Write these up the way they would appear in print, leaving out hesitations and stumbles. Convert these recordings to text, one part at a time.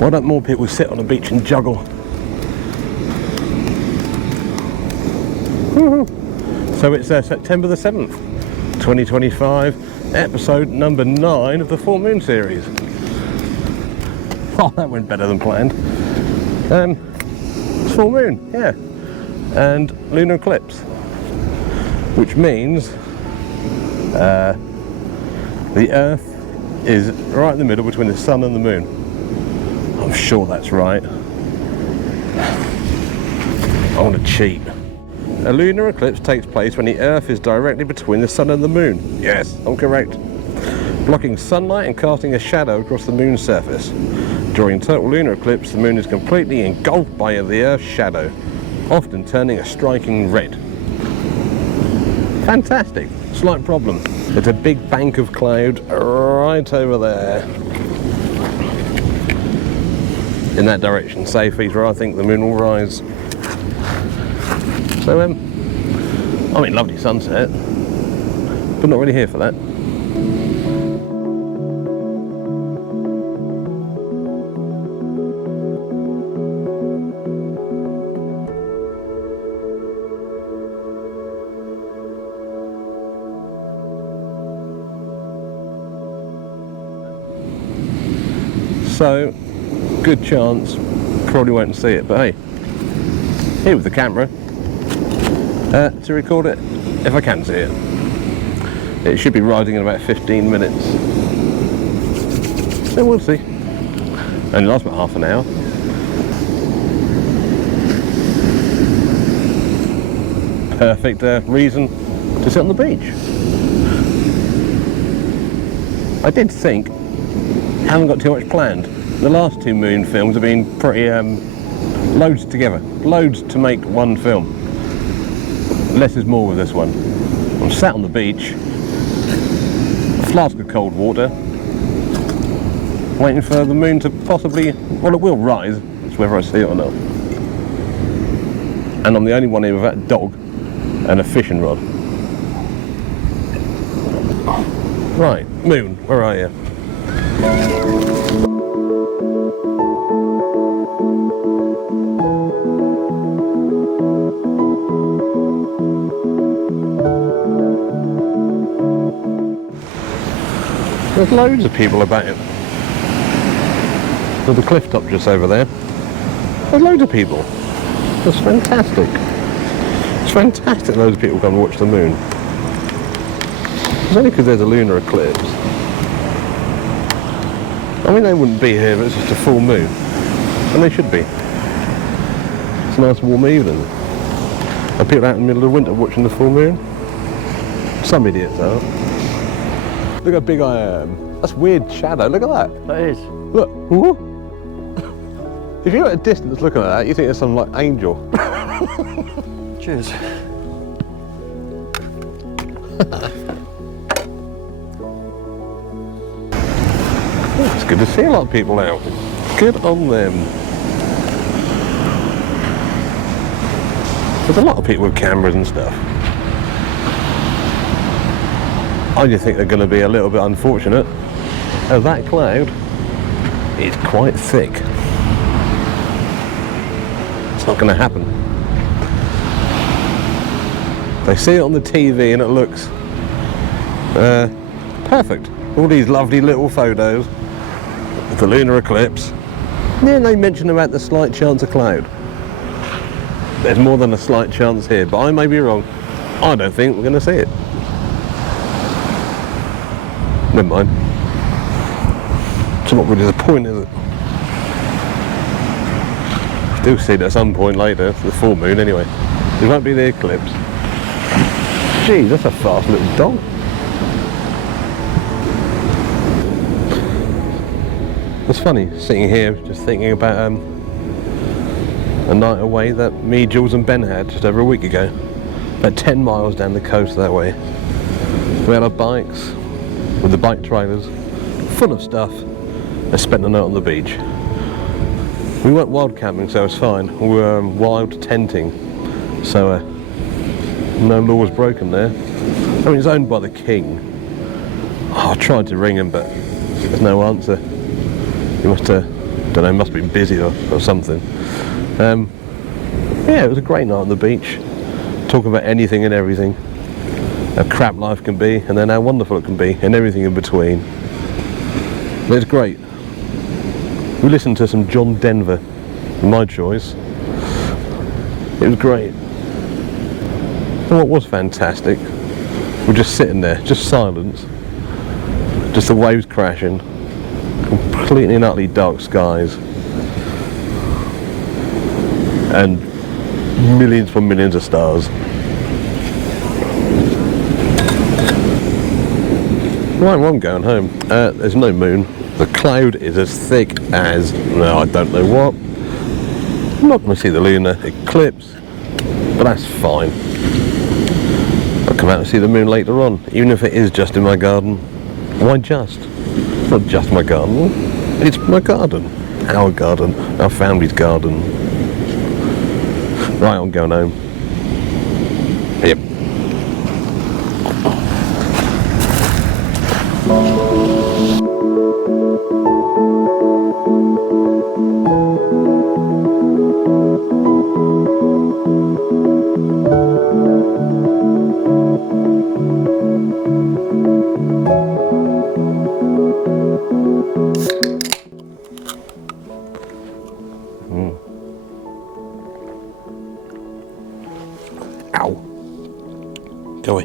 Why don't more people sit on the beach and juggle? So it's September the 7th, 2025, episode number 9 of the Full Moon series. Oh, that went better than planned. It's full moon, yeah, and lunar eclipse, which means the Earth is right in the middle between the sun and the moon. I'm sure that's right. I want to cheat. A lunar eclipse takes place when the Earth is directly between the sun and the moon. Yes, I'm correct. Blocking sunlight and casting a shadow across the moon's surface. During total lunar eclipse, the moon is completely engulfed by the Earth's shadow, often turning a striking red. Fantastic. Slight problem. There's a big bank of cloud right over there. In that direction, Safety's where I think the moon will rise. So, I mean, lovely sunset, but not really here for that. So, good chance, probably won't see it, but hey, here with the camera to record it if I can see it. It should be rising in about 15 minutes. So we'll see. Only lasts about half an hour. Perfect reason to sit on the beach. I did think, haven't got too much planned. The last two moon films have been pretty loads together, loads to make one film. Less is more with this one. I'm sat on the beach, a flask of cold water, waiting for the moon to possibly, well, it will rise, it's whether I see it or not. And I'm the only one here with that dog and a fishing rod. Right, moon, where are you? There's loads of people about it. There's a cliff top just over there. There's loads of people. It's fantastic. It's fantastic loads of people come and watch the moon. It's only because there's a lunar eclipse. I mean, they wouldn't be here if it's just a full moon. And they should be. It's a nice warm evening. Are people out in the middle of winter watching the full moon? Some idiots are. Look how big I am. That's weird shadow, look at that. That is. Look. Woo. If you're at a distance looking at that, you think there's some like angel. Cheers. It's good to see a lot of people out. Good on them. There's a lot of people with cameras and stuff. I just think they're going to be a little bit unfortunate, as that cloud is quite thick. It's not going to happen. They see it on the TV and it looks perfect. All these lovely little photos of the lunar eclipse. Then they mention about the slight chance of cloud. There's more than a slight chance here, but I may be wrong. I don't think we're going to see it. Never mind. It's not really the point, is it? We'll see it at some point later, the full moon anyway. It won't be the eclipse. Gee, that's a fast little dog. It's funny sitting here just thinking about a night away that me, Jules and Ben had just over a week ago. About 10 miles down the coast that way. We had our bikes with the bike trailers full of stuff and spent the night on the beach. We weren't wild camping, so it was fine. We were wild tenting, so no law was broken there. I mean, it's owned by the king. Oh, I tried to ring him, but there's no answer. He must have Don't know, must have been busy or something. Yeah, it was a great night on the beach. Talk about anything and everything. How crap life can be, and then how wonderful it can be, and everything in between. It's great. We listened to some John Denver, my choice. It was great. And what was fantastic, we're just sitting there, just silence, just the waves crashing, completely and utterly dark skies, and millions upon millions of stars. Right, well, I'm going home. There's no moon. The cloud is as thick as, no, I don't know what. I'm not going to see the lunar eclipse, but that's fine. I'll come out and see the moon later on, even if it is just in my garden. Why just? It's not just my garden. It's my garden. Our garden. Our family's garden. Right, I'm going home. Yep. Ow. Go away.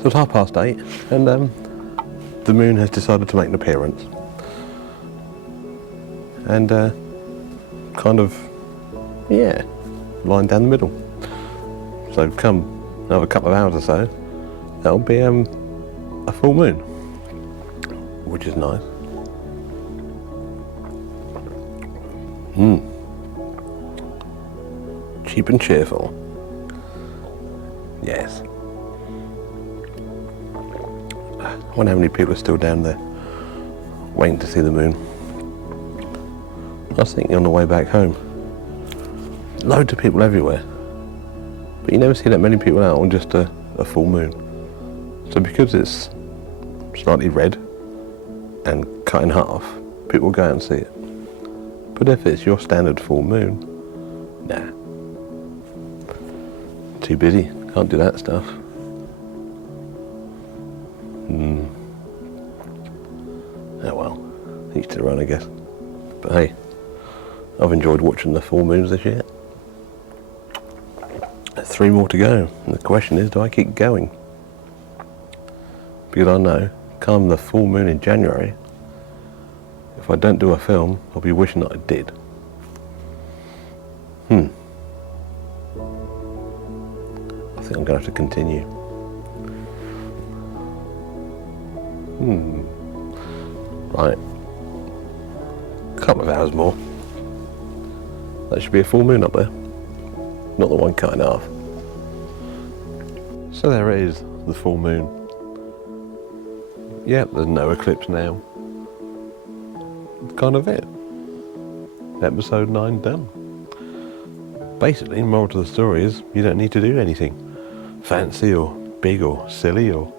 So it's 8:30 and the moon has decided to make an appearance. And kind of, yeah, lying down the middle. So come another couple of hours or so, that'll be a full moon, which is nice. Cheap and cheerful. Yes. I wonder how many people are still down there waiting to see the moon. I was thinking on the way back home, loads of people everywhere, but you never see that many people out on just a full moon. So because it's slightly red and cut in half, people go out and see it. But if it's your standard full moon, nah. Too busy, can't do that stuff. Oh well, each to their own, I guess. But hey, I've enjoyed watching the full moons this year. There's 3 more to go, and the question is, do I keep going? Because I know, come the full moon in January, if I don't do a film, I'll be wishing that I did. I think I'm going to have to continue. Right. A couple of hours more. That should be a full moon up there. Not the one cut in half. So there it is, the full moon. Yep, there's no eclipse now. That's kind of it. Episode 9 done. Basically, moral to the story is, you don't need to do anything fancy or big or silly or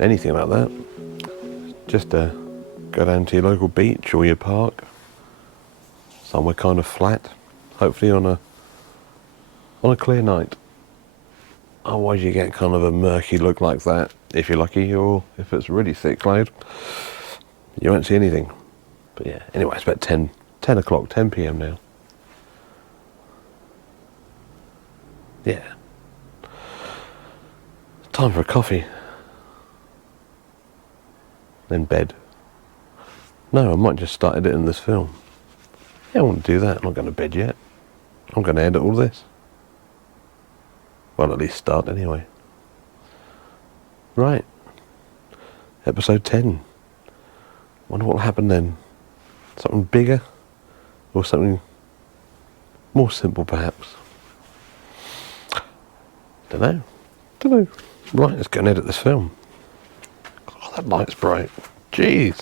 anything like that. Just go down to your local beach or your park, somewhere kind of flat, hopefully on a clear night. Otherwise you get kind of a murky look like that, if you're lucky, or if it's really thick cloud, you won't see anything. But yeah, anyway, it's about 10 o'clock, 10 p.m. now. Yeah. Time for a coffee. Then bed. No, I might just start editing this film. Yeah, I won't do that. I'm not going to bed yet. I'm going to edit all this. Well, at least start anyway. Right. Episode 10. Wonder what'll happen then. Something bigger? Or something more simple, perhaps? Don't know. Right, let's go and edit this film. Oh, that light's bright. Jeez.